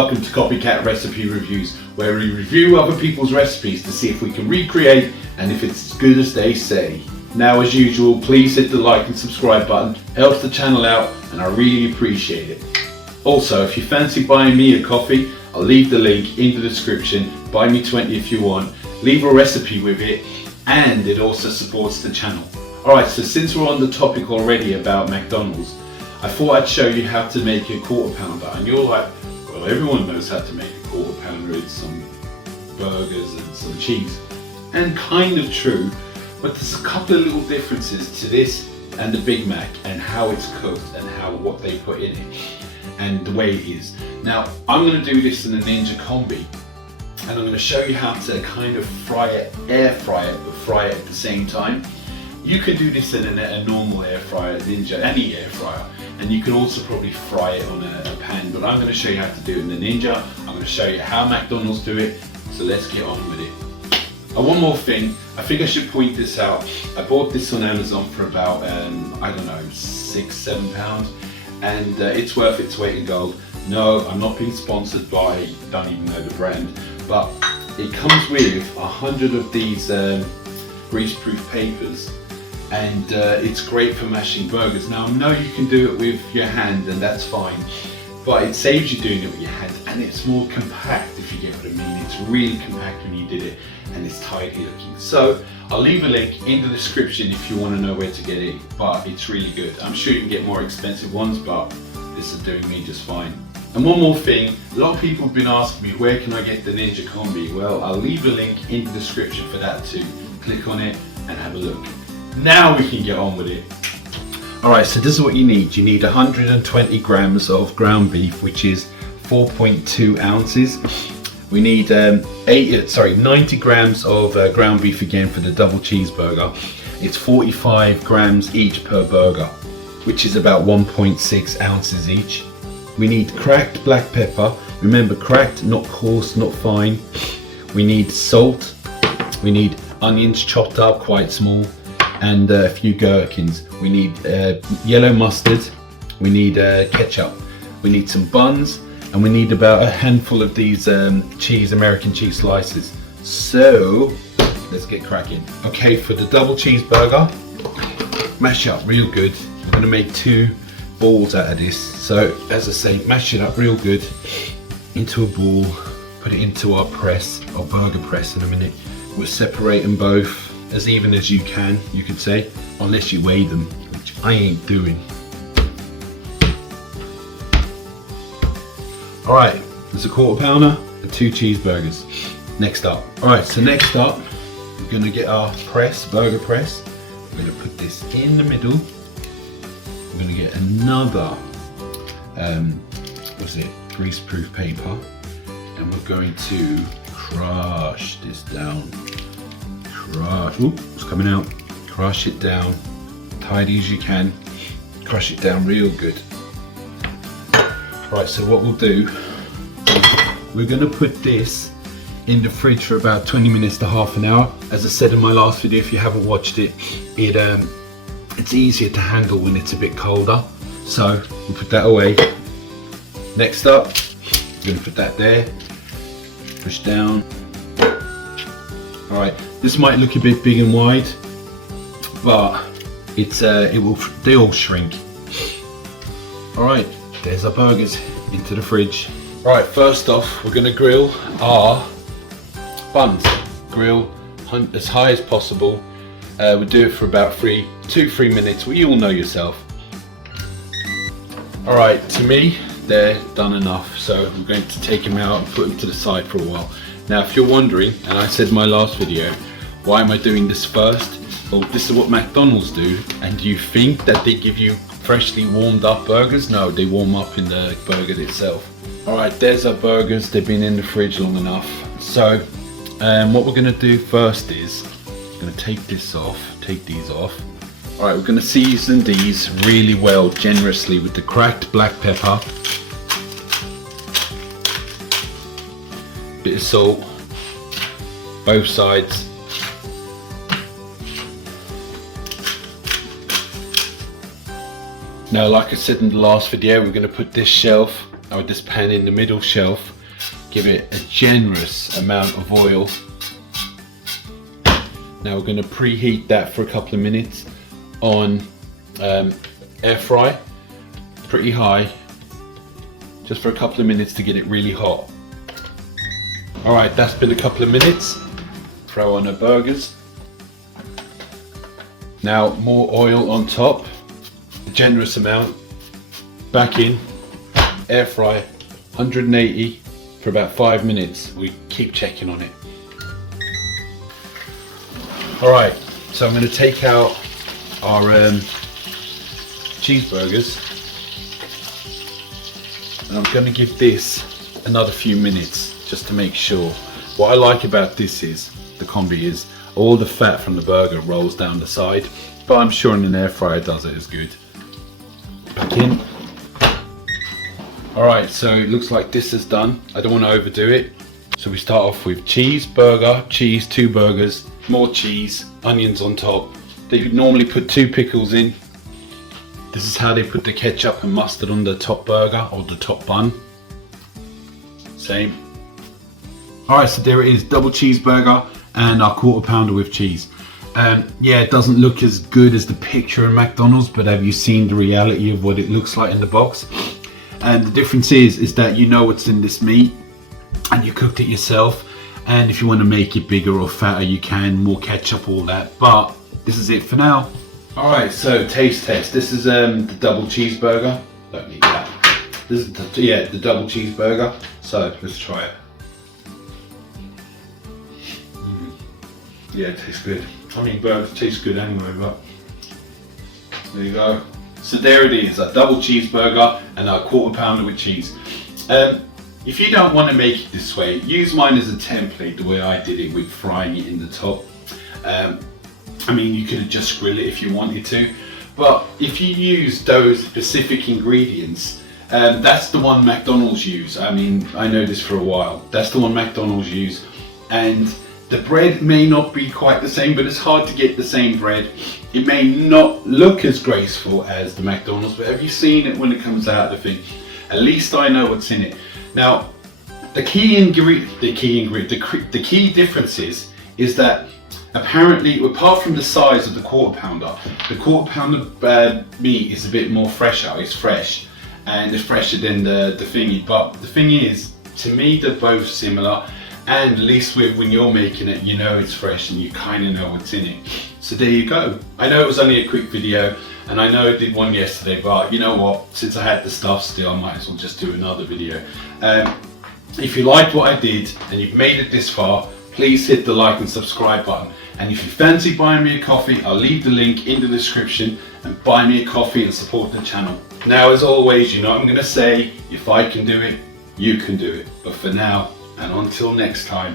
welcome to Copycat Recipe Reviews, where we review other people's recipes to see if we can recreate and if it's as good as they say. Now, as usual, please hit the like and subscribe button. Helps the channel out and I really appreciate it. Also, if you fancy buying me a coffee, I'll leave the link in the description. Buy me 20 if you want. Leave a recipe with it, and it also supports the channel. Alright, so since we're on the topic already about McDonald's, I thought I'd show you how to make a quarter pounder. And you're like, well, everyone knows how to make a quarter pounder. It's some burgers and some cheese. And kind of true, but there's a couple of little differences to this and the Big Mac, and how it's cooked and what they put in it and the way it is. Now, I'm going to do this in a Ninja Combi, and I'm going to show you how to kind of fry it, air fry it, but fry it at the same time. You can do this in a normal air fryer, Ninja, any air fryer, and you can also probably fry it on a pan, but I'm going to show you how to do it in the Ninja. I'm going to show you how McDonald's do it, so let's get on with it. One more thing, I think I should point this out. I bought this on Amazon for about, I don't know, £6-7, and it's worth its weight in gold. No, I'm not being sponsored by, don't even know the brand, but it comes with 100 of these greaseproof papers, and it's great for mashing burgers. Now, I know you can do it with your hand, and that's fine, but it saves you doing it with your hands, and it's more compact, if you get what I mean. It's really compact when you did it, and it's tidy looking. So I'll leave a link in the description if you want to know where to get it, but it's really good. I'm sure you can get more expensive ones, but this is doing me just fine. And one more thing, a lot of people have been asking me, where can I get the Ninja Combi? Well, I'll leave a link in the description for that too. Click on it and have a look. Now we can get on with it. Alright, so this is what you need. You need 120 grams of ground beef, which is 4.2 ounces. We need 90 grams of ground beef again for the double cheeseburger. It's 45 grams each per burger, which is about 1.6 ounces each. We need cracked black pepper. Remember, cracked, not coarse, not fine. We need salt. We need onions chopped up quite small, and a few gherkins. We need yellow mustard. We need ketchup. We need some buns, and we need about a handful of these American cheese slices. So let's get cracking. Okay, for the double cheeseburger, mash it up real good. I'm gonna make 2 balls out of this. So as I say, mash it up real good into a ball. Put it into our press, our burger press in a minute. We'll separate them both as even as you can, you could say, unless you weigh them, which I ain't doing. Alright, there's a quarter pounder and 2 cheeseburgers. Next up. Alright, so next up, we're gonna get our press, burger press. We're gonna put this in the middle. We're gonna get another, greaseproof paper, and we're going to crush this down. It's coming out. Crush it down, tidy as you can. Crush it down real good. Right, so what we'll do, we're gonna put this in the fridge for about 20 minutes to half an hour. As I said in my last video, if you haven't watched it, it's easier to handle when it's a bit colder. So we'll put that away. Next up, we're gonna put that there. Push down. Alright, this might look a bit big and wide, but they all shrink. Alright, there's our burgers into the fridge. Alright, first off, we're gonna grill our buns. Grill as high as possible. We'll do it for about 2-3 minutes. Well, you all know yourself. Alright, to me, they're done enough, so I'm going to take them out and put them to the side for a while. Now, if you're wondering, and I said in my last video, why am I doing this first? Well, this is what McDonald's do, and you think that they give you freshly warmed up burgers? No, they warm up in the burger itself. Alright, there's our burgers. They've been in the fridge long enough. So, what we're gonna do first is, I'm gonna take these off. Alright, we're gonna season these really well, generously, with the cracked black pepper, bit of salt, both sides. Now, like I said in the last video, we're going to put this shelf, or this pan, in the middle shelf, Give it a generous amount of oil. Now we're going to preheat that for a couple of minutes on air fry, pretty high, just for a couple of minutes to get it really hot. Alright, that's been a couple of minutes. Throw on the burgers. Now more oil on top, a generous amount. Back in, air fry, 180 for about 5 minutes. We keep checking on it. Alright, so I'm going to take out our cheeseburgers, and I'm going to give this another few minutes just to make sure. What I like about this is, the combi is, all the fat from the burger rolls down the side, but I'm sure in an air fryer does it as good. Back in. Alright, so it looks like this is done. I don't want to overdo it. So we start off with cheese, burger, cheese, 2 burgers, more cheese, onions on top. They normally put 2 pickles in. This is how they put the ketchup and mustard on the top burger or the top bun. Same. Alright, so there it is, double cheeseburger and our quarter pounder with cheese. Yeah, it doesn't look as good as the picture in McDonald's, but have you seen the reality of what it looks like in the box? And the difference is that you know what's in this meat and you cooked it yourself, and if you want to make it bigger or fatter you can, more ketchup, all that, but this is it for now. Alright, so taste test. This is the double cheeseburger. Don't need that. This is the double cheeseburger. So let's try it. Yeah, it tastes good. I mean, burgers taste good anyway, but there you go. So there it is, a double cheeseburger and a quarter pounder with cheese. If you don't want to make it this way, use mine as a template, the way I did it with frying it in the top. I mean, you could just grill it if you wanted to, but if you use those specific ingredients, that's the one McDonald's use. I mean, I know this for a while. That's the one McDonald's use, and the bread may not be quite the same, but it's hard to get the same bread. It may not look as graceful as the McDonald's, but have you seen it when it comes out of the thing? At least I know what's in it. Now, the key difference is that apparently, apart from the size of the quarter pounder meat is a bit more fresher. It's fresh, and it's fresher than the thingy. But the thing is, to me, they're both similar. And at least when you're making it, you know it's fresh and you kind of know what's in it. So there you go. I know it was only a quick video, and I know I did one yesterday, but you know what? Since I had the stuff still, I might as well just do another video. If you liked what I did and you've made it this far, please hit the like and subscribe button. And if you fancy buying me a coffee, I'll leave the link in the description, and buy me a coffee and support the channel. Now, as always, you know what I'm going to say, if I can do it, you can do it. But for now, and until next time,